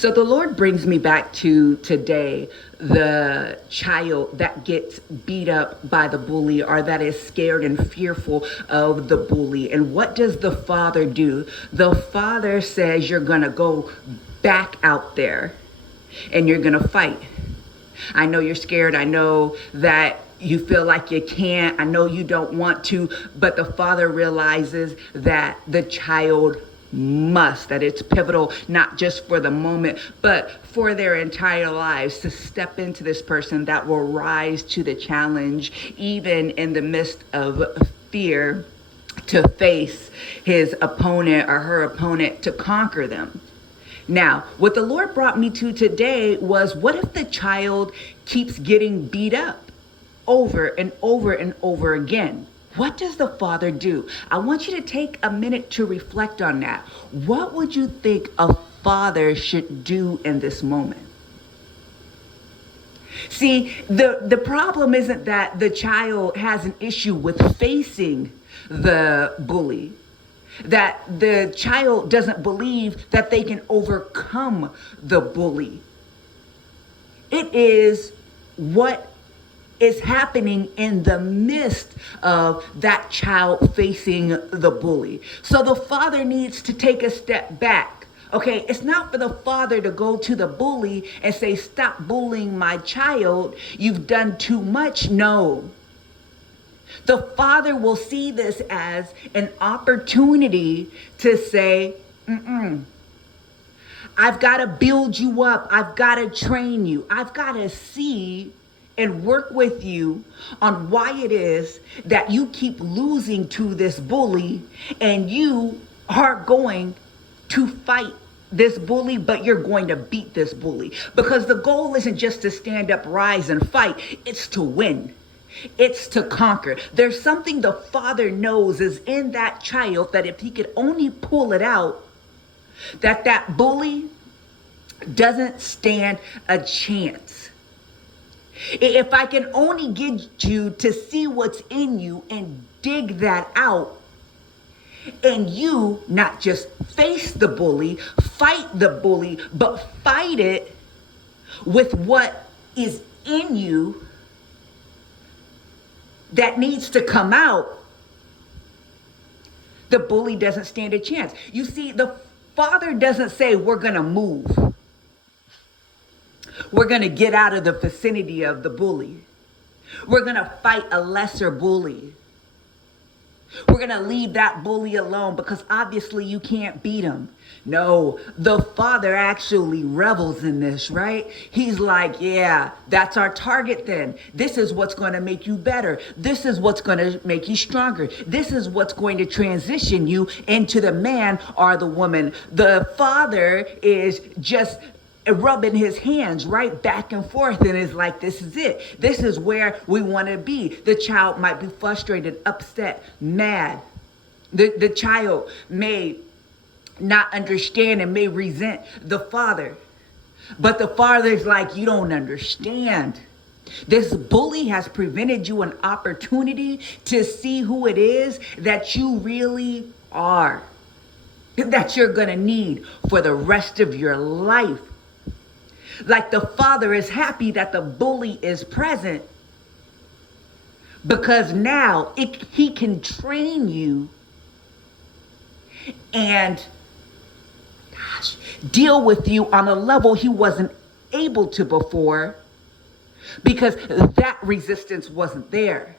So the Lord brings me back to today, the child that gets beat up by the bully or that is scared and fearful of the bully. And what does the father do? The father says, you're going to go back out there and you're going to fight. I know you're scared. I know that you feel like you can't. I know you don't want to, but the father realizes that the child must, that it's pivotal, not just for the moment, but for their entire lives, to step into this person that will rise to the challenge, even in the midst of fear, to face his opponent or her opponent, to conquer them. Now, what the Lord brought me to today was, what if the child keeps getting beat up over and over and over again? What does the father do? I want you to take a minute to reflect on that. What would you think a father should do in this moment? See, the problem isn't that the child has an issue with facing the bully, that the child doesn't believe that they can overcome the bully. It is what is happening in the midst of that child facing the bully. So the father needs to take a step back. Okay, it's not for the father to go to the bully and say, stop bullying my child, you've done too much. No. The father will see this as an opportunity to say, I've got to build you up. I've got to train you. I've got to see and work with you on why it is that you keep losing to this bully, and you are going to fight this bully, but you're going to beat this bully. Because the goal isn't just to stand up, rise, and fight. It's to win. It's to conquer. There's something the father knows is in that child, that if he could only pull it out, that bully doesn't stand a chance. If I can only get you to see what's in you and dig that out, and you not just face the bully, fight the bully, but fight it with what is in you that needs to come out, the bully doesn't stand a chance. You see, the father doesn't say, we're going to move. We're going to get out of the vicinity of the bully. We're going to fight a lesser bully. We're going to leave that bully alone because obviously you can't beat him. No, the father actually revels in this, right? He's like, yeah, that's our target then. This is what's going to make you better. This is what's going to make you stronger. This is what's going to transition you into the man or the woman. The father is just rubbing his hands right back and forth and is like, this is it. This is where we want to be. The child might be frustrated, upset, mad. The child may not understand and may resent the father. But the father's like, you don't understand. This bully has prevented you an opportunity to see who it is that you really are, that you're going to need for the rest of your life. Like the father is happy that the bully is present because now he can train you and deal with you on a level he wasn't able to before because that resistance wasn't there.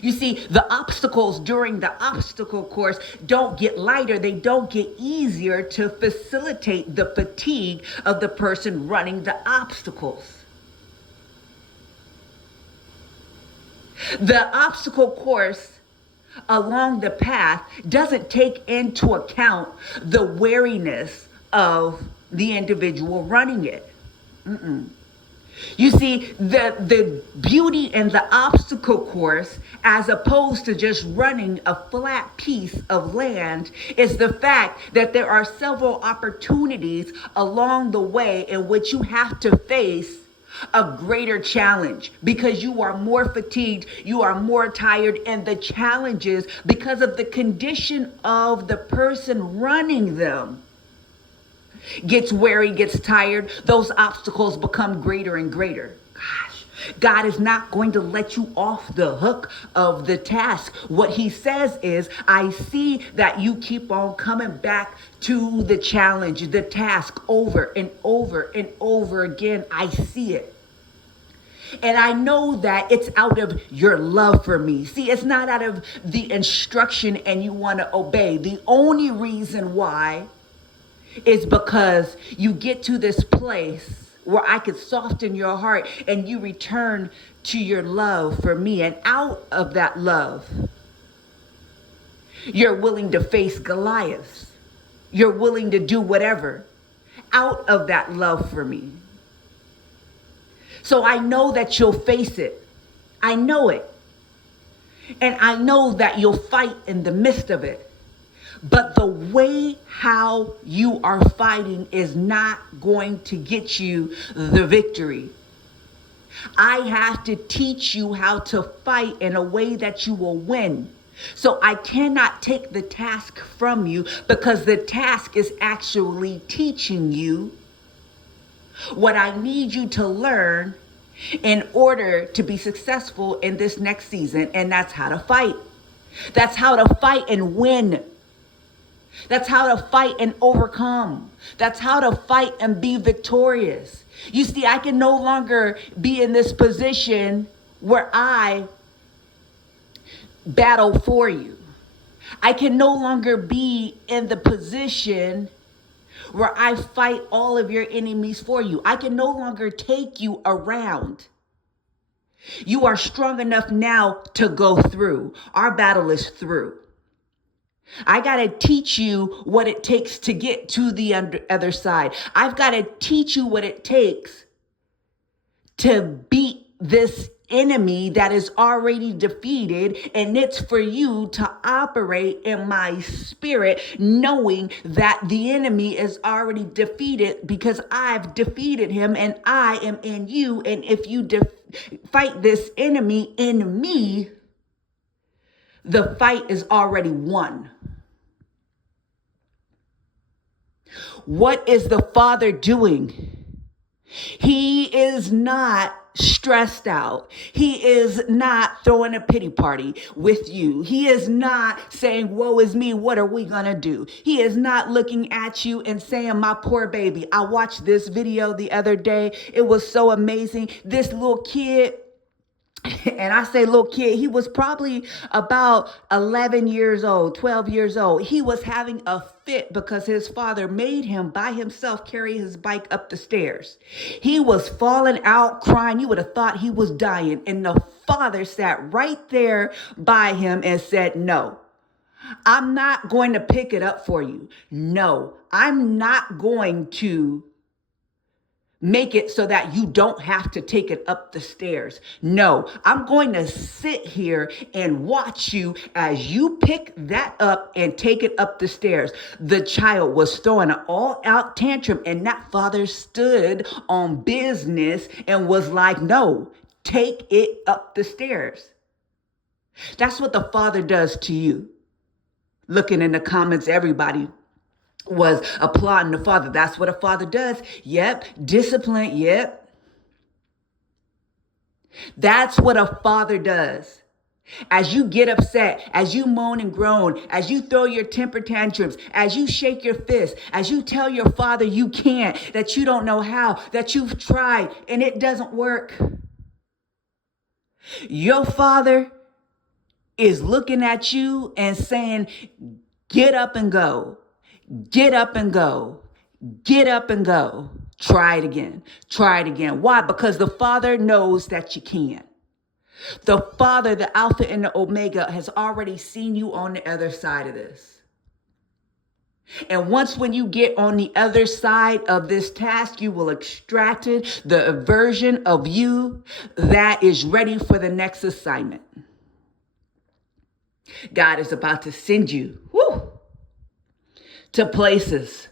You see, the obstacles during the obstacle course don't get lighter. They don't get easier to facilitate the fatigue of the person running the obstacles. The obstacle course along the path doesn't take into account the wariness of the individual running it. You see, the beauty in the obstacle course, as opposed to just running a flat piece of land, is the fact that there are several opportunities along the way in which you have to face a greater challenge because you are more fatigued, you are more tired, and the challenges because of the condition of the person running them gets weary, gets tired, those obstacles become greater and greater. Gosh, God is not going to let you off the hook of the task. What he says is, I see that you keep on coming back to the challenge, the task over and over and over again. I see it. And I know that it's out of your love for me. See, it's not out of the instruction and you want to obey. The only reason why is because you get to this place where I could soften your heart and you return to your love for me. And out of that love, you're willing to face Goliath. You're willing to do whatever out of that love for me. So I know that you'll face it. I know it. And I know that you'll fight in the midst of it. But the way how you are fighting is not going to get you the victory. I have to teach you how to fight in a way that you will win. So I cannot take the task from you because the task is actually teaching you what I need you to learn in order to be successful in this next season. And that's how to fight. That's how to fight and win. That's how to fight and overcome. That's how to fight and be victorious. You see, I can no longer be in this position where I battle for you. I can no longer be in the position where I fight all of your enemies for you. I can no longer take you around. You are strong enough now to go through. Our battle is through. I got to teach you what it takes to get to the other side. I've got to teach you what it takes to beat this enemy that is already defeated. And it's for you to operate in my spirit, knowing that the enemy is already defeated because I've defeated him and I am in you. And if you fight this enemy in me, the fight is already won. What is the Father doing? He is not stressed out. He is not throwing a pity party with you. He is not saying, woe is me, what are we gonna do? He is not looking at you and saying, my poor baby. I watched this video the other day. It was so amazing. This little kid, and I say little kid, he was probably about 11 years old, 12 years old. He was having a fit because his father made him by himself carry his bike up the stairs. He was falling out, crying. You would have thought he was dying. And the father sat right there by him and said, no, I'm not going to pick it up for you. No, I'm not going to make it so that you don't have to take it up the stairs. No, I'm going to sit here and watch you as you pick that up and take it up the stairs. The child was throwing an all-out tantrum, and that father stood on business and was like, no, take it up the stairs. That's what the Father does to you. Looking in the comments, everybody was applauding the Father. That's what a father does. Yep. Discipline. Yep. That's what a father does. As you get upset, as you moan and groan, as you throw your temper tantrums, as you shake your fist, as you tell your father you can't, that you don't know how, that you've tried and it doesn't work. Your father is looking at you and saying, get up and go. Get up and go. Get up and go. Try it again. Try it again. Why? Because the Father knows that you can. The Father, the Alpha and the Omega, has already seen you on the other side of this. And once when you get on the other side of this task, you will extract the version of you that is ready for the next assignment. God is about to send you to places,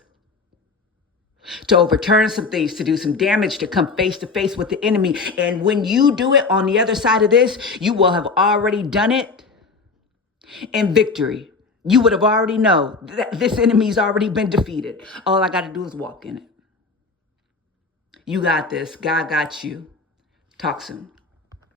to overturn some things, to do some damage, to come face to face with the enemy. And when you do it on the other side of this, you will have already done it in victory. You would have already known that this enemy's already been defeated. All I got to do is walk in it. You got this. God got you. Talk soon.